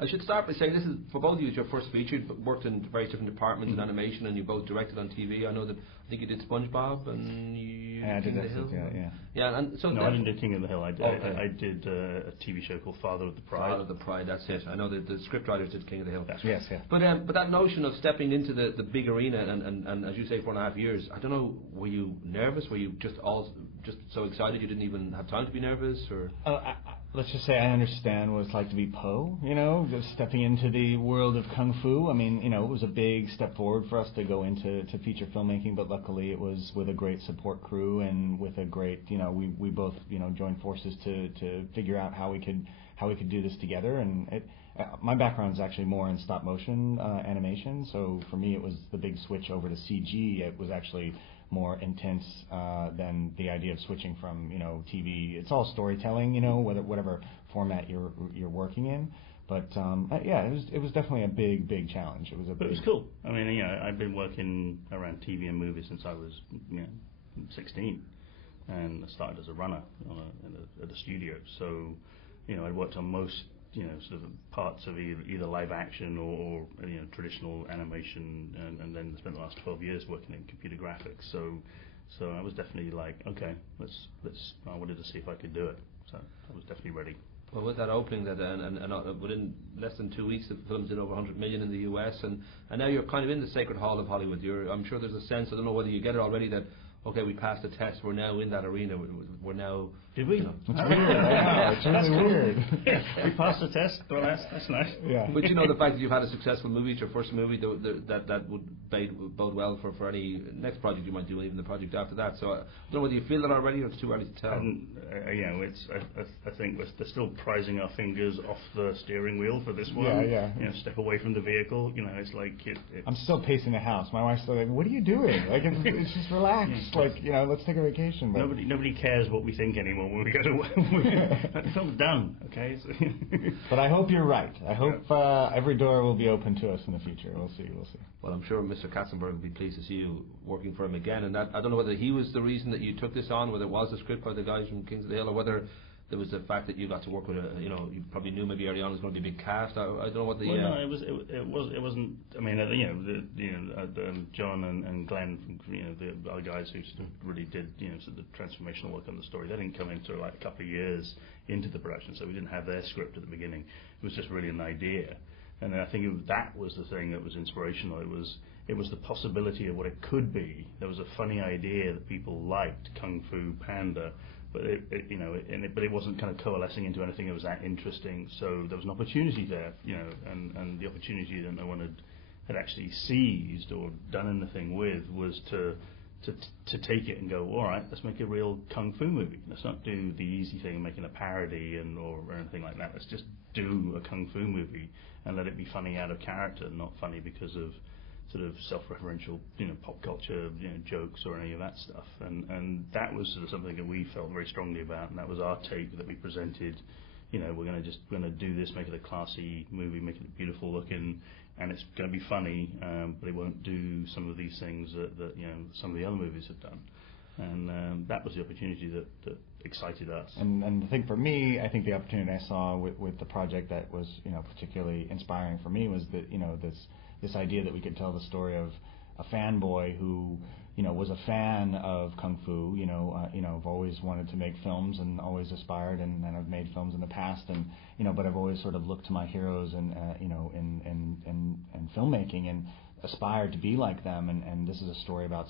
I should start by saying this is, for both of you, it's your first feature. You've worked in very different departments in animation, and you both directed on TV. I know that, I think you did SpongeBob, and you did King of the Hill. Yeah, and so... No, I didn't do King of the Hill. I did a TV show called Father of the Pride. Father of the Pride, that's it. I know that the scriptwriters did King of the Hill. Yes, yeah. But that notion of stepping into the big arena, and as you say, 4.5 years, I don't know, were you nervous? Were you just so excited you didn't even have time to be nervous? Or let's just say I understand what it's like to be Po, just stepping into the world of Kung Fu. I mean, it was a big step forward for us to go into feature filmmaking, but luckily it was with a great support crew and with a great, we both, joined forces to figure out how we could do this together. And my background is actually more in stop motion animation, so for me it was the big switch over to CG. It was actually more intense than the idea of switching from TV. It's all storytelling, whatever format you're working in. But it was definitely a big challenge. But it was cool. I mean, I've been working around TV and movies since I was 16, and I started as a runner at a studio. So I worked on most sort of parts of either live action or traditional animation, and then spent the last 12 years working in computer graphics. So I was definitely like, okay, let's. I wanted to see if I could do it. So I was definitely ready. Well, with that opening, and within less than 2 weeks, the film's did over 100 million in the US, and now you're kind of in the Sacred Hall of Hollywood. I'm sure there's a sense, I don't know whether you get it already, that okay, we passed the test, we're now in that arena, we're now... Did we? It's weird. It's really weird. We passed the test, well that's nice. Yeah. But the fact that you've had a successful movie, it's your first movie, that would bode well for any next project you might do, even the project after that. So I don't know whether you feel that already, or it's too early to tell. I think they're still prizing our fingers off the steering wheel for this one. Yeah. Step away from the vehicle. It's like I'm still pacing the house. My wife's still like, "What are you doing? Like, it's just relax. Let's take a vacation." But nobody cares what we think anymore when we go to the film's done. Okay. But I hope you're right. I hope every door will be open to us in the future. We'll see. Well, I'm sure Mr. Katzenberg will be pleased to see you working for him again. And I don't know whether he was the reason that you took this on, whether it was a script by the guys from Kings of the Hill, or whether there was the fact that you got to work with you probably knew maybe early on it was going to be a big cast. I don't know what the... Well, no, it wasn't. I mean, John and Glenn, the other guys who sort of really did sort of transformational work on the story. They didn't come into like a couple of years into the production, so we didn't have their script at the beginning. It was just really an idea, and I think that was the thing that was inspirational. It was the possibility of what it could be. There was a funny idea that people liked, Kung Fu Panda. But it wasn't kind of coalescing into anything that was that interesting. So there was an opportunity there, and the opportunity that no one had actually seized or done anything with was to take it and go, all right, let's make a real kung fu movie. Let's not do the easy thing of making a parody or anything like that. Let's just do a kung fu movie and let it be funny out of character, not funny because of sort of self-referential, pop culture, jokes or any of that stuff, and that was sort of something that we felt very strongly about, and that was our take that we presented. We're going to do this, make it a classy movie, make it beautiful looking, and it's going to be funny, but it won't do some of these things that some of the other movies have done, and that was the opportunity that excited us. And I think for me, the opportunity I saw with the project that was particularly inspiring for me was that this idea that we could tell the story of a fanboy who, was a fan of Kung Fu, I've always wanted to make films and always aspired, and I've made films in the past, and, but I've always sort of looked to my heroes and, in filmmaking and aspired to be like them, and this is a story about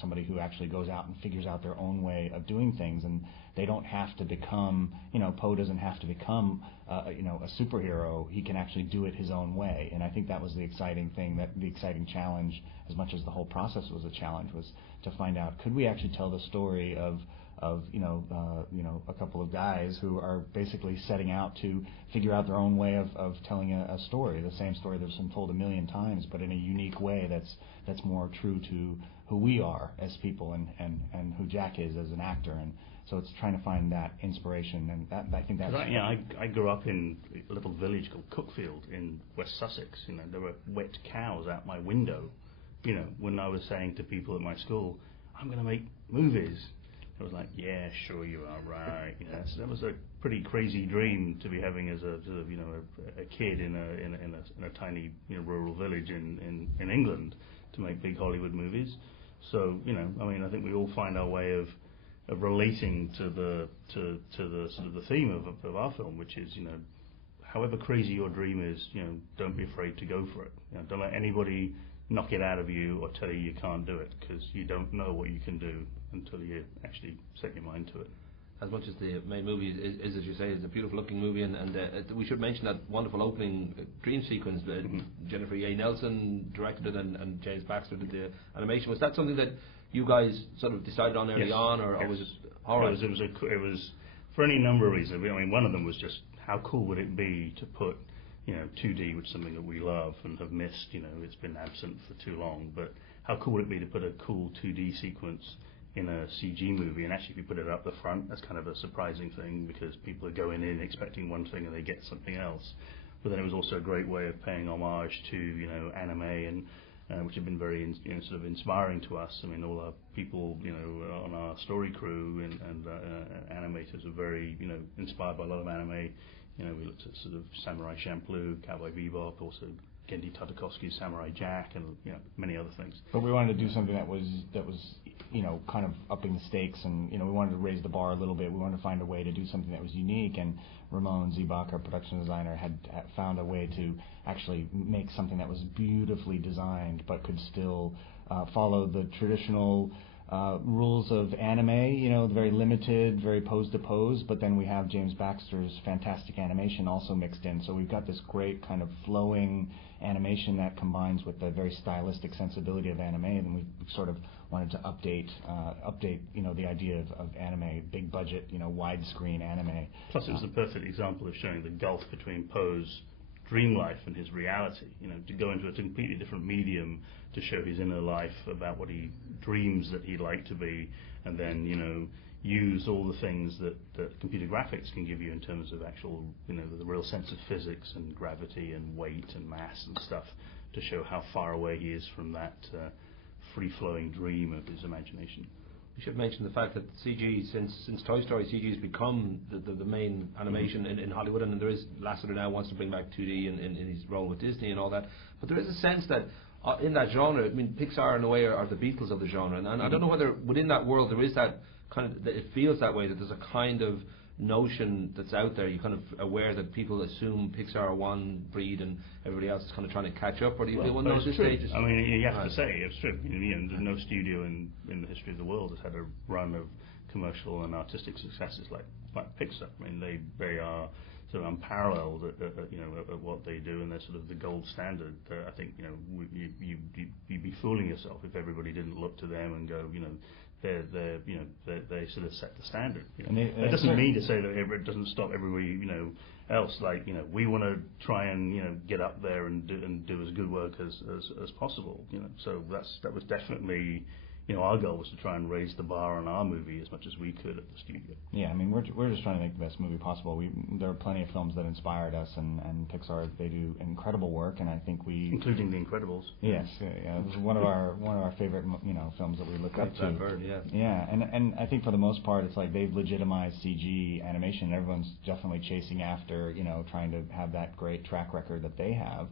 somebody who actually goes out and figures out their own way of doing things, and they don't have to become, Poe doesn't have to become, a superhero. He can actually do it his own way, and I think that was the exciting thing, the exciting challenge, as much as the whole process was a challenge, was to find out, could we actually tell the story of a couple of guys who are basically setting out to figure out their own way of telling a story, the same story that's been told a million times, but in a unique way that's more true to who we are as people and who Jack is as an actor. And so it's trying to find that inspiration, and I think that's... I grew up in a little village called Cookfield in West Sussex. There were wet cows out my window, when I was saying to people at my school, I'm going to make movies. it was like, yeah, sure you are right. You know, so that was a pretty crazy dream to be having as a sort of, you know, a kid in a tiny, you know, rural village in England to make big Hollywood movies. So, you know, I mean, I think we all find our way of relating to the sort of the theme of our film, which is, you know, however crazy your dream is, you know, don't be afraid to go for it. You know, don't let anybody knock it out of you or tell you can't do it, because you don't know what you can do until you actually set your mind to it. As much as the main movie is as you say, is a beautiful looking movie, and we should mention that wonderful opening dream sequence. Jennifer A. Nelson directed it, and James Baxter did the animation. Was that something that you guys sort of decided on early on, or was it? All right. It was for any number of reasons. I mean, one of them was just how cool would it be to put, you know, 2D, which is something that we love and have missed. You know, it's been absent for too long. But how cool would it be to put a cool 2D sequence in a CG movie? And actually, if you put it up the front, that's kind of a surprising thing, because people are going in expecting one thing and they get something else. But then it was also a great way of paying homage to, you know, anime, and which have been very sort of inspiring to us. I mean, all our people, you know, on our story crew and animators are very, you know, inspired by a lot of anime. You know, we looked at sort of Samurai Champloo, Cowboy Bebop, also Gendy Tartakovsky's Samurai Jack, and, you know, many other things. But we wanted to do something that was you know, kind of upping the stakes, and, you know, we wanted to raise the bar a little bit. We wanted to find a way to do something that was unique, and Ramon Zebach, our production designer, had found a way to actually make something that was beautifully designed but could still follow the traditional rules of anime, you know, very limited, very pose to pose, but then we have James Baxter's fantastic animation also mixed in. So we've got this great kind of flowing animation that combines with the very stylistic sensibility of anime, and we sort of wanted to update, you know, the idea of anime, big budget, you know, widescreen anime. Plus, it was a perfect example of showing the gulf between Poe's dream life and his reality. You know, to go into a completely different medium to show his inner life about what he dreams that he'd like to be, and then, you know, use all the things that computer graphics can give you in terms of actual, you know, the real sense of physics and gravity and weight and mass and stuff, to show how far away he is from that free-flowing dream of his imagination. We should mention the fact that CG, since Toy Story, CG has become the main animation in Hollywood, and there is Lasseter now wants to bring back 2D in his role with Disney and all that. But there is a sense that in that genre, I mean, Pixar in a way are the Beatles of the genre, and I don't know whether within that world there is that kind of, that it feels that way, that there's a kind of notion that's out there. You're kind of aware that people assume Pixar are one breed and everybody else is kind of trying to catch up, or do you feel, well, no, this stage is... I mean, you have to say, it's true. You know, there's no studio in the history of the world that's had a run of commercial and artistic successes like Pixar. I mean, they are sort of unparalleled at what they do, and they're sort of the gold standard. I think, you know, you'd be fooling yourself if everybody didn't look to them and go, you know, they sort of set the standard. You know. It doesn't mean to say that it doesn't stop everybody, you know, else. Like, you know, we want to try and, you know, get up there and do as good work as possible. You know, so that was definitely, you know, our goal was to try and raise the bar on our movie as much as we could at the studio. Yeah, I mean, we're just trying to make the best movie possible. There are plenty of films that inspired us, and Pixar, they do incredible work, and I think including The Incredibles. Yes, yeah, it was one of our favorite, you know, films that we look up to. Bird, yeah. Yeah, and I think for the most part, it's like they've legitimized CG animation. Everyone's definitely chasing after, you know, trying to have that great track record that they have.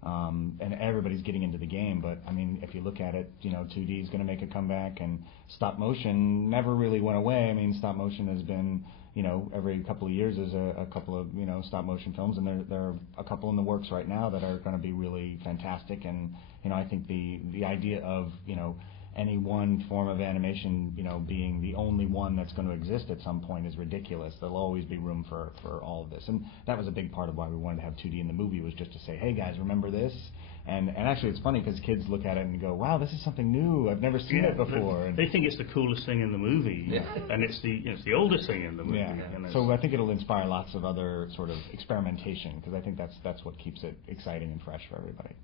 And everybody's getting into the game, but I mean, if you look at it, you know, 2D is going to make a comeback, and stop motion never really went away. I mean, stop motion has been, you know, every couple of years there's a couple of, you know, stop motion films, and there are a couple in the works right now that are going to be really fantastic. And, you know, I think the idea of, you know, any one form of animation, you know, being the only one that's going to exist at some point is ridiculous. There'll always be room for all of this. And that was a big part of why we wanted to have 2D in the movie, was just to say, hey guys, remember this? And actually it's funny because kids look at it and go, wow, this is something new. I've never seen it before. They think it's the coolest thing in the movie, and it's the oldest thing in the movie. Yeah. So I think it'll inspire lots of other sort of experimentation, because I think that's what keeps it exciting and fresh for everybody.